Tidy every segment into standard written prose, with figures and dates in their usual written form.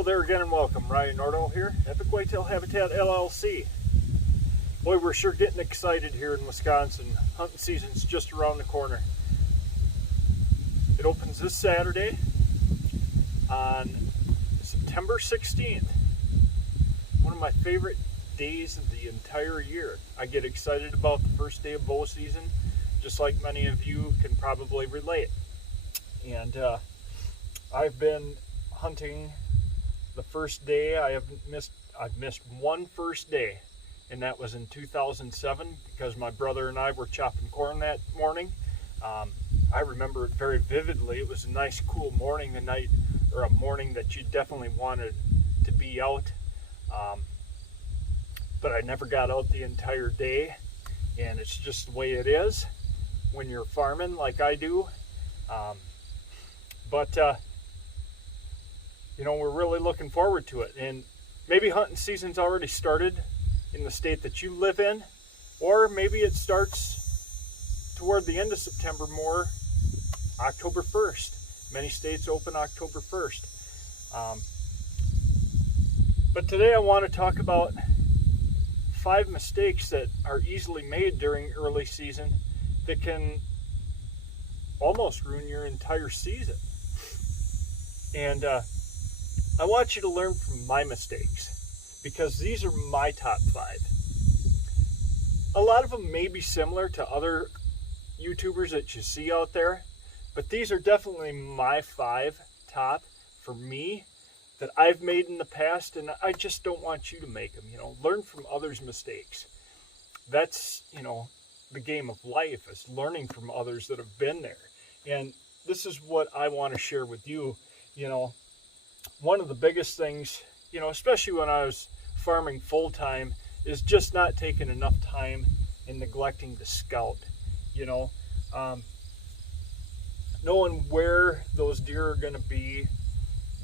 Hello there again and welcome. Ryan Nordahl here, Epic Whitetail Habitat LLC. Boy, we're sure getting excited here in Wisconsin. Hunting season's just around the corner. It opens this Saturday on September 16th. One of my favorite days of the entire year. I get excited about the first day of bow season, just like many of you can probably relate. And I've been hunting the first day. I've missed one first day, and that was in 2007 because my brother and I were chopping corn that morning. I remember it very vividly. It was a nice cool morning, a morning that you definitely wanted to be out, but I never got out the entire day, and it's just the way it is when you're farming like I do. But you know, we're really looking forward to it. And maybe hunting season's already started in the state that you live in, or maybe it starts toward the end of September, more October 1st. Many states open October 1st. But today I want to talk about 5 mistakes that are easily made during early season that can almost ruin your entire season. And I want you to learn from my mistakes, because these are my top 5. A lot of them may be similar to other YouTubers that you see out there, but these are definitely my 5 top for me that I've made in the past, and I just don't want you to make them. You know, learn from others' mistakes. That's, you know, the game of life, is learning from others that have been there. And this is what I want to share with you. You know, one of the biggest things, you know, especially when I was farming full-time, is just not taking enough time and neglecting to scout. You know, knowing where those deer are going to be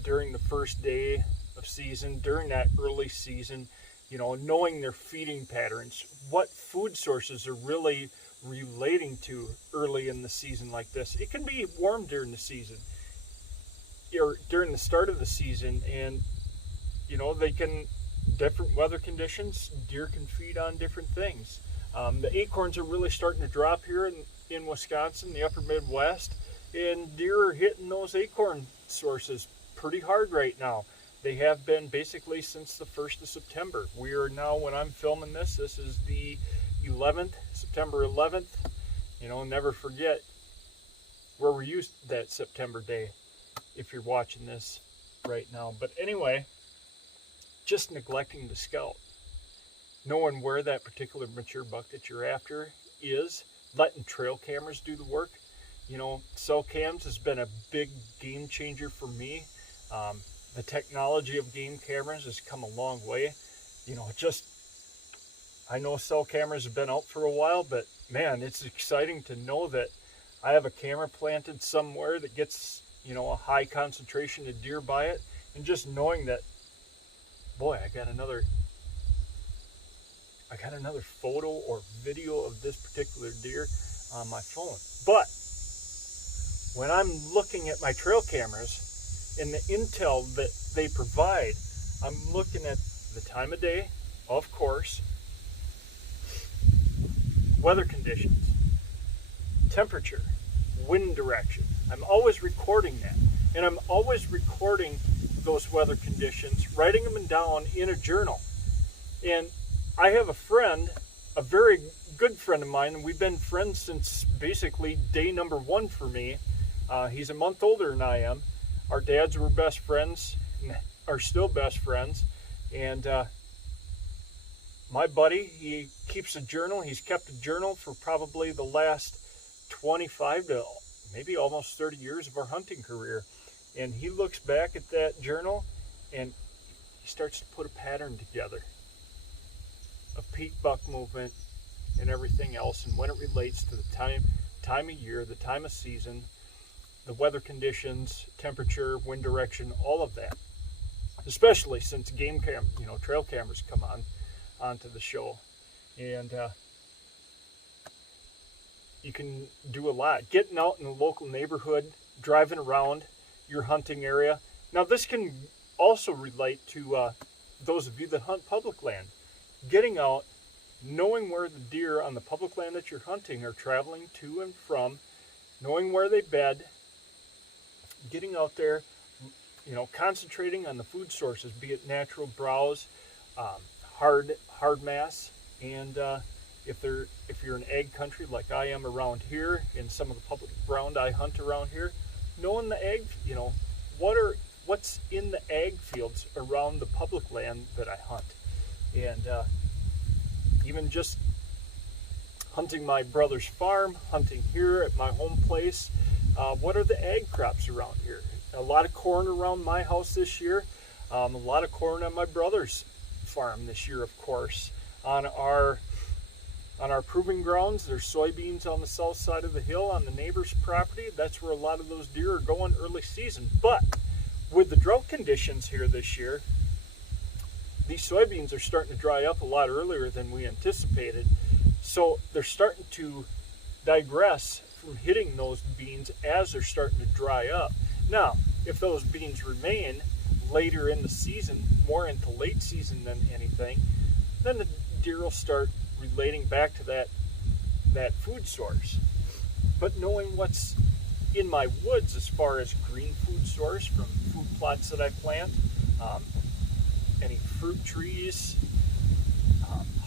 during the first day of season, during that early season, you know, knowing their feeding patterns, what food sources are really relating to early in the season like this. It can be warm during the season, or during the start of the season, and you know, different weather conditions, deer can feed on different things. The acorns are really starting to drop here in Wisconsin, the upper Midwest, and deer are hitting those acorn sources pretty hard right now. They have been basically since the 1st of September. We are now, when I'm filming this is the 11th, September 11th. You know, never forget where we used that September day, if you're watching this right now. But anyway, just neglecting to scout. Knowing where that particular mature buck that you're after is, letting trail cameras do the work. You know, cell cams has been a big game changer for me. The technology of game cameras has come a long way. You know, I know cell cameras have been out for a while, but man, it's exciting to know that I have a camera planted somewhere that gets, you know, a high concentration of deer by it, and just knowing that, boy, I got another photo or video of this particular deer on my phone. But when I'm looking at my trail cameras and the intel that they provide, I'm looking at the time of day, of course, weather conditions, temperature, wind direction. I'm always recording that, and I'm always recording those weather conditions, writing them down in a journal. And I have a friend, a very good friend of mine, and we've been friends since basically day number 1 for me. He's a month older than I am. Our dads were best friends and are still best friends. And my buddy, he keeps a journal. He's kept a journal for probably the last 25 to maybe almost 30 years of our hunting career. And he looks back at that journal and he starts to put a pattern together of peak buck movement and everything else, and when it relates to the time of year, the time of season, the weather conditions, temperature, wind direction, all of that. Especially since trail cameras come onto the show. And you can do a lot. Getting out in the local neighborhood, driving around your hunting area. Now this can also relate to those of you that hunt public land. Getting out, knowing where the deer on the public land that you're hunting are traveling to and from, knowing where they bed, getting out there, concentrating on the food sources, be it natural browse, hard mass, and if you're in ag country like I am around here, in some of the public ground I hunt around here, knowing the ag, what's in the ag fields around the public land that I hunt, and even just hunting my brother's farm, hunting here at my home place. What are the ag crops around here? A lot of corn around my house this year. A lot of corn on my brother's farm this year, of course. On our proving grounds, there's soybeans on the south side of the hill on the neighbor's property. That's where a lot of those deer are going early season. But with the drought conditions here this year, these soybeans are starting to dry up a lot earlier than we anticipated. So they're starting to digress from hitting those beans as they're starting to dry up. Now, if those beans remain later in the season, more into late season than anything, then the deer will start relating back to that food source. But knowing what's in my woods as far as green food source from food plots that I plant, any fruit trees,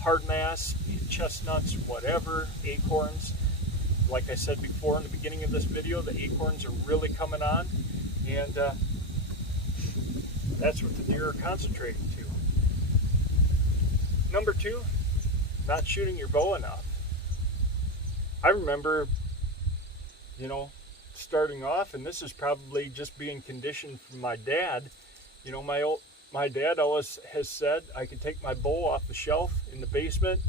hard mass, chestnuts, whatever, acorns. Like I said before in the beginning of this video, the acorns are really coming on, and that's what the deer are concentrating to. Number 2, not shooting your bow enough. I remember, starting off, and this is probably just being conditioned from my dad. My dad always has said I could take my bow off the shelf in the basement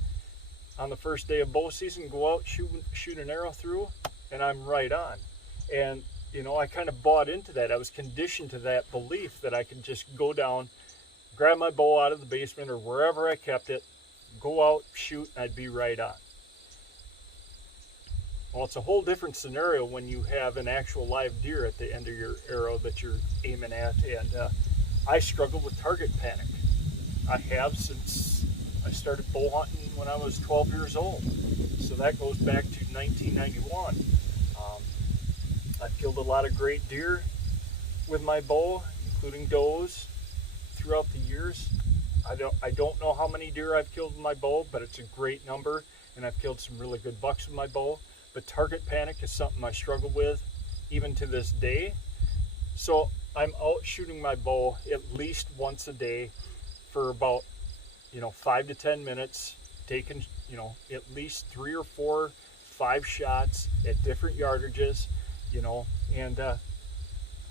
on the first day of bow season, go out, shoot an arrow through, and I'm right on. And I kind of bought into that. I was conditioned to that belief that I could just go down, grab my bow out of the basement or wherever I kept it, go out, shoot, and I'd be right on. Well, it's a whole different scenario when you have an actual live deer at the end of your arrow that you're aiming at, and I struggle with target panic. I have since I started bow hunting when I was 12 years old. So that goes back to 1991. I've killed a lot of great deer with my bow, including does, throughout the years. I don't know how many deer I've killed with my bow, but it's a great number, and I've killed some really good bucks with my bow. But target panic is something I struggle with even to this day. So I'm out shooting my bow at least once a day for about 5 to 10 minutes, taking at least 3 or 4, 5 shots at different yardages, and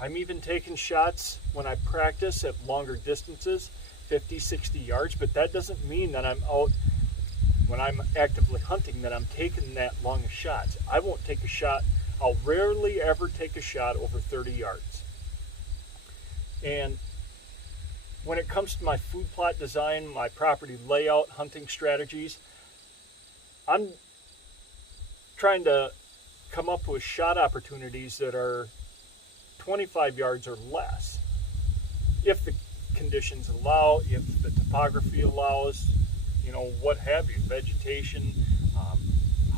I'm even taking shots when I practice at longer distances, 50, 60 yards, but that doesn't mean that I'm out when I'm actively hunting that I'm taking that long of shots. I won't take a shot. I'll rarely ever take a shot over 30 yards. And when it comes to my food plot design, my property layout, hunting strategies, I'm trying to come up with shot opportunities that are 25 yards or less. If the conditions allow, if the topography allows, what have you, vegetation,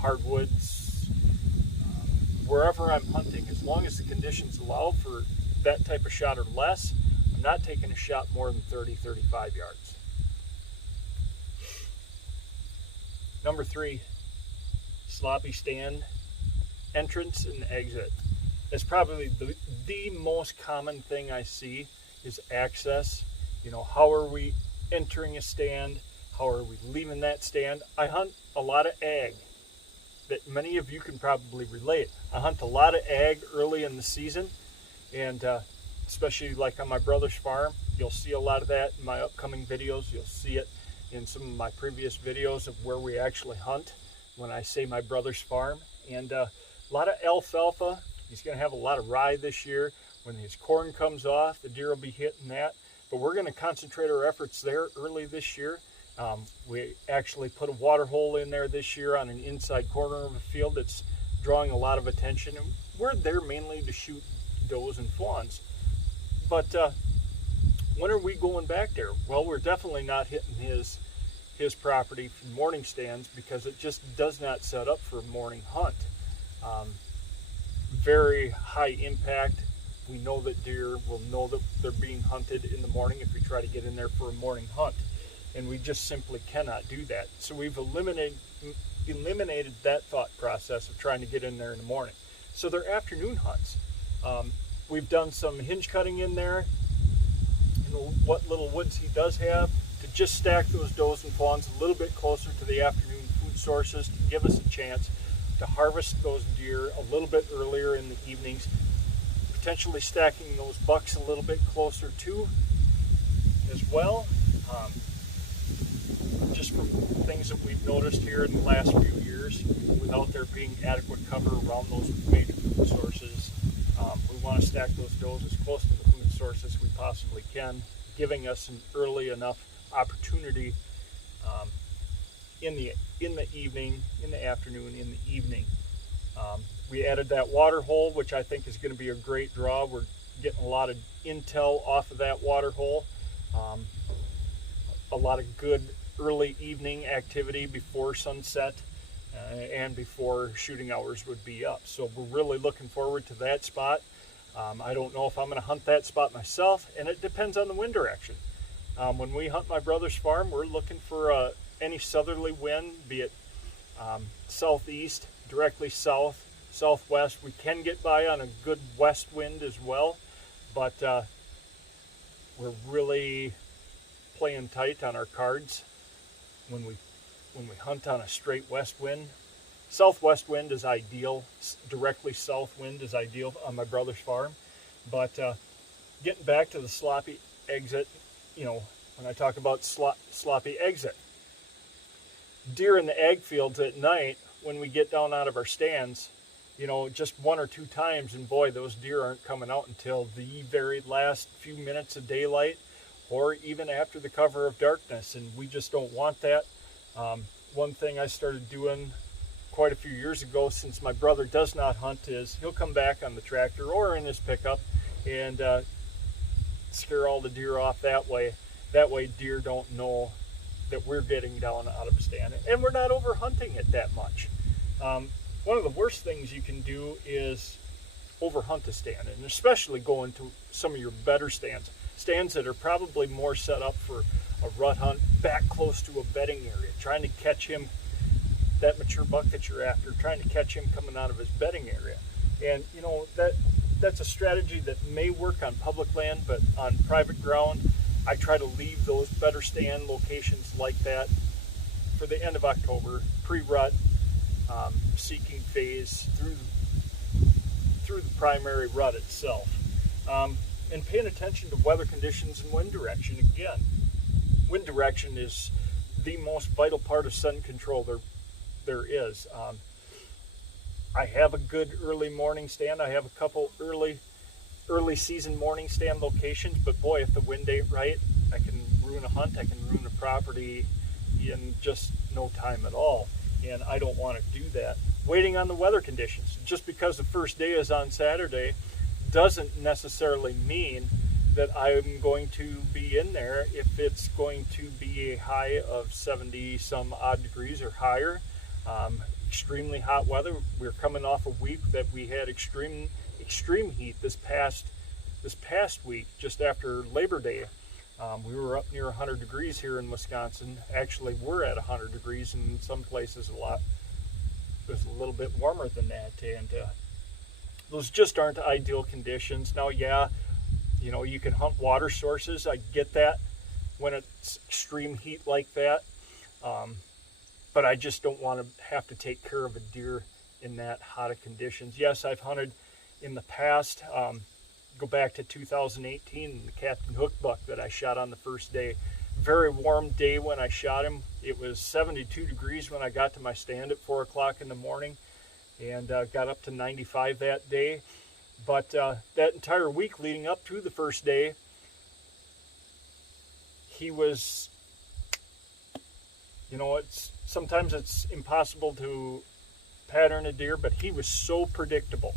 hardwoods, wherever I'm hunting, as long as the conditions allow for that type of shot or less, I'm not taking a shot more than 30, 35 yards. Number 3, sloppy stand, entrance and exit. That's probably the most common thing I see is access. How are we entering a stand? How are we leaving that stand? I hunt a lot of ag that many of you can probably relate. I hunt a lot of ag early in the season, and especially like on my brother's farm. You'll see a lot of that in my upcoming videos. You'll see it in some of my previous videos of where we actually hunt when I say my brother's farm. And a lot of alfalfa. He's going to have a lot of rye this year. When his corn comes off, the deer will be hitting that. But we're going to concentrate our efforts there early this year. We actually put a water hole in there this year on an inside corner of a field that's drawing a lot of attention. And we're there mainly to shoot does and fawns. But when are we going back there? Well, we're definitely not hitting his property for morning stands because it just does not set up for a morning hunt. Very high impact. We know that deer will know that they're being hunted in the morning if we try to get in there for a morning hunt, and we just simply cannot do that. So we've eliminated that thought process of trying to get in there in the morning. So they're afternoon hunts. We've done some hinge cutting in there, in what little woods he does have, to just stack those does and fawns a little bit closer to the afternoon food sources to give us a chance to harvest those deer a little bit earlier in the evenings, potentially stacking those bucks a little bit closer too as well. Just from things that we've noticed here in the last few years, without there being adequate cover around those major food sources, we want to stack those does as close to the food source as we possibly can, giving us an early enough opportunity in the evening, in the afternoon, in the evening. We added that water hole, which I think is going to be a great draw. We're getting a lot of intel off of that water hole. A lot of good early evening activity before sunset and before shooting hours would be up. So we're really looking forward to that spot. I don't know if I'm going to hunt that spot myself, and it depends on the wind direction. When we hunt my brother's farm, we're looking for any southerly wind, be it southeast, directly south, southwest. We can get by on a good west wind as well, but we're really playing tight on our cards when we hunt on a straight west wind. Southwest wind is ideal, directly south wind is ideal on my brother's farm, but getting back to the sloppy exit, when I talk about sloppy exit, deer in the ag fields at night, when we get down out of our stands, just one or two times, and boy, those deer aren't coming out until the very last few minutes of daylight, or even after the cover of darkness, and we just don't want that. One thing I started doing quite a few years ago, since my brother does not hunt, is he'll come back on the tractor or in his pickup and scare all the deer off that way. That way deer don't know that we're getting down out of a stand, and we're not over hunting it that much. One of the worst things you can do is over hunt a stand, and especially go into some of your better stands that are probably more set up for a rut hunt, back close to a bedding area, trying to catch him, that mature buck that you're after, trying to catch him coming out of his bedding area. And that's a strategy that may work on public land, but on private ground, I try to leave those better stand locations like that for the end of October, pre-rut, seeking phase through the primary rut itself. And paying attention to weather conditions and wind direction. Again, wind direction is the most vital part of sun control there is. I have a good early morning stand. I have a couple early season morning stand locations, but boy, if the wind ain't right, I can ruin a hunt, I can ruin a property in just no time at all, and I don't want to do that. Waiting on the weather conditions. Just because the first day is on Saturday doesn't necessarily mean that I'm going to be in there if it's going to be a high of 70 some odd degrees or higher. Extremely hot weather. We're coming off a week that we had extreme heat this past week, just after Labor Day. We were up near 100 degrees here in Wisconsin. Actually, we're at 100 degrees, and in some places it was a little bit warmer than that, and those just aren't ideal conditions. Now, yeah, you can hunt water sources. I get that when it's extreme heat like that. But I just don't want to have to take care of a deer in that hot of conditions. Yes, I've hunted in the past. Go back to 2018, the Captain Hook buck that I shot on the first day. Very warm day when I shot him. It was 72 degrees when I got to my stand at 4 o'clock in the morning, and got up to 95 that day. But that entire week leading up to the first day, he was, sometimes it's impossible to pattern a deer, but he was so predictable.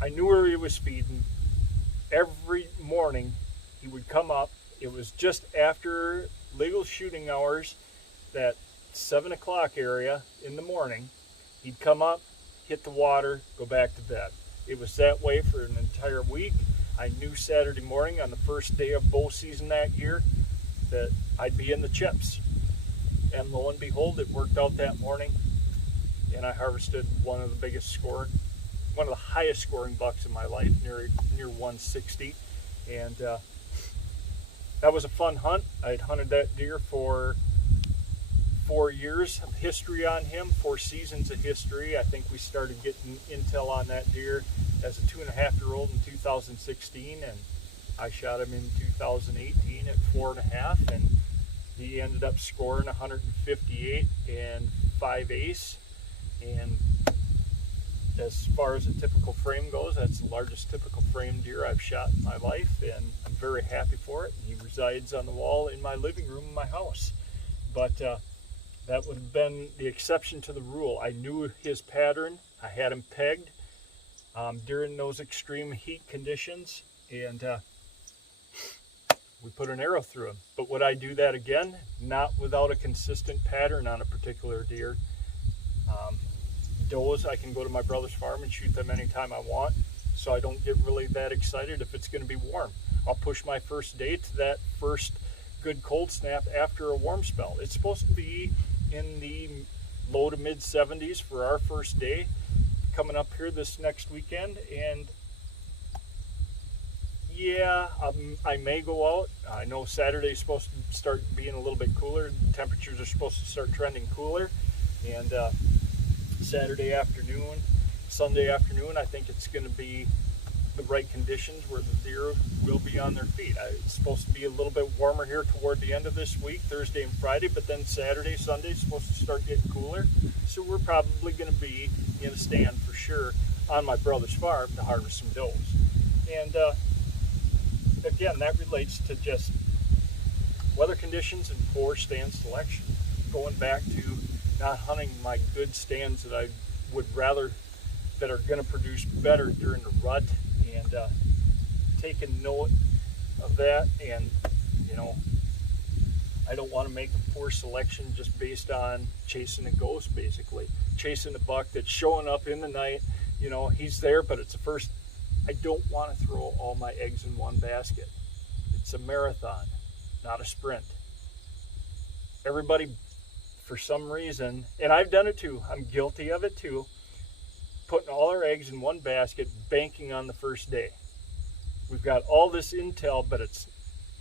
I knew where he was feeding. Every morning he would come up. It was just after legal shooting hours, that 7 o'clock area in the morning. He'd come up, hit the water, go back to bed. It was that way for an entire week. I knew Saturday morning on the first day of bow season that year that I'd be in the chips. And lo and behold, it worked out that morning, and I harvested one of the highest scoring bucks in my life, near 160. And that was a fun hunt. I'd hunted that deer for 4 years of history on him, 4 seasons of history. I think we started getting intel on that deer as a 2.5-year-old in 2016, and I shot him in 2018 at 4.5, and he ended up scoring 158 and 5 ace. And as far as a typical frame goes, that's the largest typical frame deer I've shot in my life, and I'm very happy for it. He resides on the wall in my living room in my house. But that would have been the exception to the rule. I knew his pattern. I had him pegged during those extreme heat conditions, and we put an arrow through him. But would I do that again? Not without a consistent pattern on a particular deer. Does, I can go to my brother's farm and shoot them anytime I want, so I don't get really that excited if it's going to be warm. I'll push my first day to that first good cold snap after a warm spell. It's supposed to be in the low to mid 70s for our first day coming up here this next weekend, and yeah, I may go out. I know Saturday's supposed to start being a little bit cooler. Temperatures are supposed to start trending cooler, and Saturday afternoon, Sunday afternoon, I think it's going to be the right conditions where the deer will be on their feet. It's supposed to be a little bit warmer here toward the end of this week, Thursday and Friday, but then Saturday, Sunday is supposed to start getting cooler. So we're probably going to be in a stand for sure on my brother's farm to harvest some does. And again, that relates to just weather conditions and poor stand selection. Going back to not hunting my good stands that I would rather, that are going to produce better during the rut, and taking note of that. And you know, I don't want to make a poor selection just based on chasing a ghost, basically chasing a buck that's showing up in the night. You know, he's there, but it's the first. I don't want to throw all my eggs in one basket. It's a marathon, not a sprint. Everybody, for some reason, and I've done it too, I'm guilty of it too, putting all our eggs in one basket, banking on the first day. We've got all this intel, but it's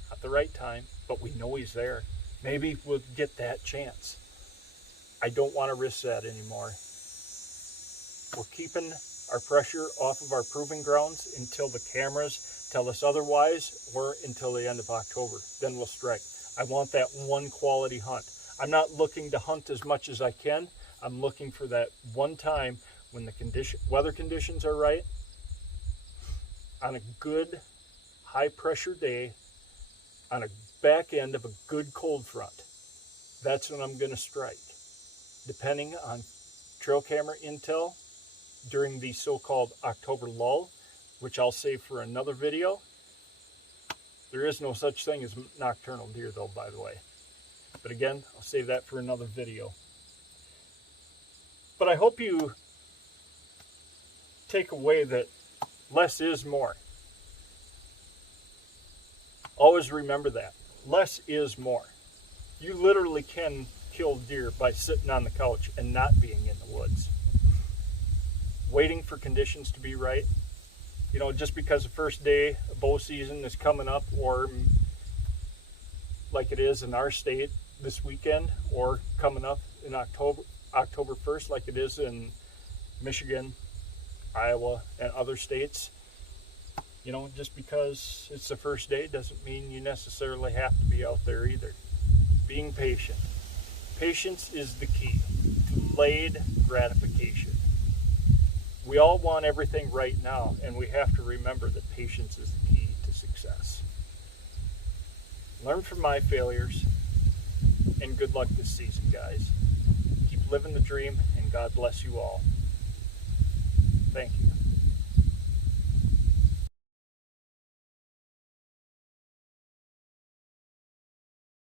not the right time, but we know he's there. Maybe we'll get that chance. I don't want to risk that anymore. We're keeping our pressure off of our proving grounds until the cameras tell us otherwise, or until the end of October. Then we'll strike. I want that one quality hunt. I'm not looking to hunt as much as I can. I'm looking for that one time when the weather conditions are right, on a good high pressure day, on a back end of a good cold front. That's when I'm going to strike. Depending on trail camera intel during the so-called October lull, which I'll save for another video. There is no such thing as nocturnal deer though, by the way. But again, I'll save that for another video. But I hope you take away that less is more. Always remember that. Less is more. You literally can kill deer by sitting on the couch and not being in the woods. Waiting for conditions to be right. You know, just because the first day of bow season is coming up, or like it is in our state this weekend, or coming up in October 1st, like it is in Michigan, Iowa, and other states. You know, just because it's the first day doesn't mean you necessarily have to be out there either. Being patient. Patience is the key. Delayed gratification. We all want everything right now, and we have to remember that patience is the key to success. Learn from my failures, and good luck this season, guys. Keep living the dream, and God bless you all. Thank you.